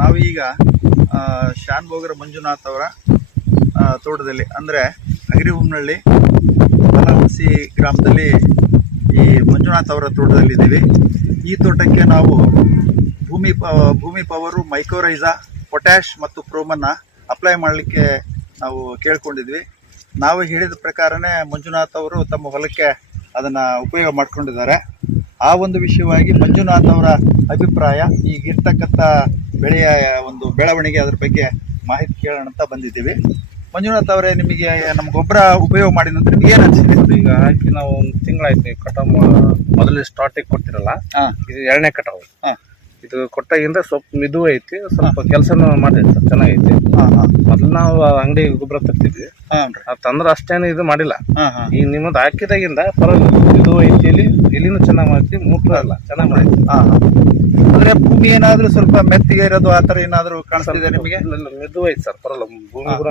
ನಾವು ಈಗ ಆ, ಶಾನ್ ಭೋಗರ ಮಂಜುನಾಥ್ ಅವರ ತೋಟದಲ್ಲಿ ಅಂದರೆ ಅಗಿರಿಹುಮ್ನಳ್ಳಿ ಬಲಹಸಿ ಗ್ರಾಮದಲ್ಲಿ ಈ ಮಂಜುನಾಥ್ ಅವರ ತೋಟದಲ್ಲಿದ್ದೀವಿ ಈ ತೋಟಕ್ಕೆ ನಾವು ಭೂಮಿ ಪ ಭೂಮಿ ಪವರು ಮೈಕೋರೈಸಾ ಪೊಟ್ಯಾಶ್ ಮತ್ತು ಪ್ರೋಮನ್ನ ಅಪ್ಲೈ ಮಾಡಲಿಕ್ಕೆ ನಾವು ಕೇಳ್ಕೊಂಡಿದ್ವಿ. ನಾವು ಹೇಳಿದ ಪ್ರಕಾರನೇ ಮಂಜುನಾಥ್ ಅವರು ತಮ್ಮ ಹೊಲಕ್ಕೆ ಅದನ್ನು ಉಪಯೋಗ ಮಾಡ್ಕೊಂಡಿದ್ದಾರೆ. ಆ ಒಂದು ವಿಷಯವಾಗಿ ಮಂಜುನಾಥ್ ಅವರ ಅಭಿಪ್ರಾಯ ಈಗಿರ್ತಕ್ಕಂಥ ಬೆಳೆಯ ಒಂದು ಬೆಳವಣಿಗೆ ಅದ್ರ ಬಗ್ಗೆ ಮಾಹಿತಿ ಕೇಳೋಣ ಅಂತ ಬಂದಿದ್ದೀವಿ. ಮಂಜುನಾಥ್ ಅವರೇ ನಿಮಗೆ ನಮ್ಮ ಗೊಬ್ಬರ ಉಪಯೋಗ ಮಾಡಿದ ನಂತರ ನಿಮ್ಗೆ ಏನು ಅನಿಸಿದೆ? ಈಗ ಹಾಕಿ ನಾವು ಒಂದು ತಿಂಗಳಾಯ್ತು ನೀವು ಕಟಾವ್ ಮೊದಲೇ ಸ್ಟಾರ್ಟಿಗೆ ಕೊಟ್ಟಿರಲ್ಲ ಇದು ಎರಡನೇ ಕಟಾವು. ಇದು ಕೊಟ್ಟಾಗಿಂದ ಸ್ವಲ್ಪ ಮಿದು ಐತಿ ಸ್ವಲ್ಪ ಕೆಲಸನೂ ಮಾಡಿದೆ ಸರ್ ಚೆನ್ನಾಗೈತಿ. ಮೊದಲು ನಾವು ಅಂಗಡಿ ಗೊಬ್ಬರ ತರ್ತಿದ್ವಿ. ತಂದ್ರೆ ಅಷ್ಟೇನು ಇದು ಮಾಡಿಲ್ಲ. ಈಗ ನಿಮ್ಮದು ಹಾಕಿದಾಗಿಂದ ಪರವಾಗಿಲ್ಲ ಇದು ಐತಿ ಚೆನ್ನಾಗಿ ಮಾಡೈತಿ ಮೂತ್ರ ಅಲ್ಲ ಚೆನ್ನಾಗಿ ಮಾಡೈತಿ. ಆ ಹಾಂ ಅಂದರೆ ಭೂಮಿ ಏನಾದ್ರೂ ಸ್ವಲ್ಪ ಮೆತ್ತಿಗೆ ಇರೋದು ಆ ಥರ ಏನಾದರೂ ಕಾಣಿಸ್ತಿದೆ ನಿಮಗೆ? ಮೆದು ಐತಿ ಸರ್ ಪರಲ್ಲ ಭೂಮಿ ಕೂಡ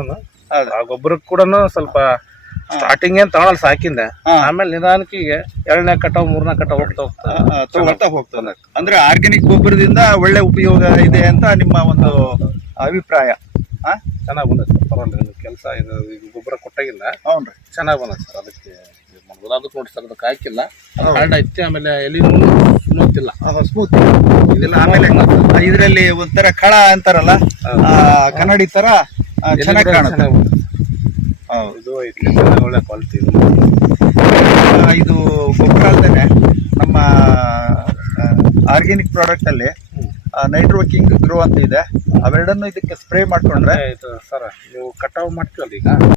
ಆ ಗೊಬ್ಬರಕ್ಕೆ ಕೂಡ ಸ್ವಲ್ಪ ಸ್ಟಾರ್ಟಿಂಗ್ ಏನ್ ತಗೊಳಲ್ಲ ಸಾಕಿಂದೆ. ಆಮೇಲೆ ನಿಧಾನಕ್ಕೆ ಈಗ ಎರಡನೇ ಕಟಾವ್ ಮೂರನೇ ಕಟಾವ್ ಹೋಗ್ತಾ ಹೋಗ್ತಾ ಹೋಗ್ತಾ ಅಂದ್ರೆ ಆರ್ಗ್ಯಾನಿಕ್ ಗೊಬ್ಬರದಿಂದ ಒಳ್ಳೆ ಉಪಯೋಗ ಇದೆ ಅಂತ ನಿಮ್ಮ ಒಂದು ಅಭಿಪ್ರಾಯ. ಚೆನ್ನಾಗಿ ಬಂದೈತೆ ಸರ್. ಪರವಾಗಿಲ್ಲ ಕೆಲಸ ಇದು ಇದು ಗೊಬ್ಬರ ಹ್ಞೂ ರೀ ಚೆನ್ನಾಗಿ ಬಂದೈತೆ ಸರ್ ಅದಕ್ಕೆ ಇದು ಮಾಡ್ಬೋದು. ಅದಕ್ಕೆ ನೋಡಿ ಸರ್ ಅದಕ್ಕೆ ಹಾಕಿಲ್ಲ. ಹಾರ್ಡ್ ಐತಿ ಆಮೇಲೆ ಎಲ್ಲಿ ಸ್ಮೂತ್ ಇಲ್ಲ. ಸ್ಮೂತ್ ಇದೆಲ್ಲ ಆಮೇಲೆ ಇದರಲ್ಲಿ ಒಂಥರ ಕಳ ಅಂತಾರಲ್ಲ ಆ, ಕನ್ನಡಿ ತರ ಚೆನ್ನಾಗಿ ಕಾಣುತ್ತೆ. ಹೌದು. ಇದು ಐತಿ ಚೆನ್ನಾಗಿ ಒಳ್ಳೆ ಕ್ವಾಲಿಟಿ ಇದು. ಆ, ಇದು ಗೊಬ್ಬರ ಅಲ್ಲದೆ ನಮ್ಮ ಆರ್ಗ್ಯಾನಿಕ್ ಪ್ರಾಡಕ್ಟ್ ಅಲ್ಲಿ ನೈಟ್ರೋ ಕಿಂಗ್ ಗ್ರೋ ಅಂತ ಇದೆ. ಅವೆರಡನ್ನು ಇದಕ್ಕೆ ಸ್ಪ್ರೇ ಮಾಡ್ಕೊಂಡ್ರೆ ಇದು ಸರ್. ನೀವು ಕಟಾವು ಮಾಡ್ತೀವಲ್ಲ ಈಗ.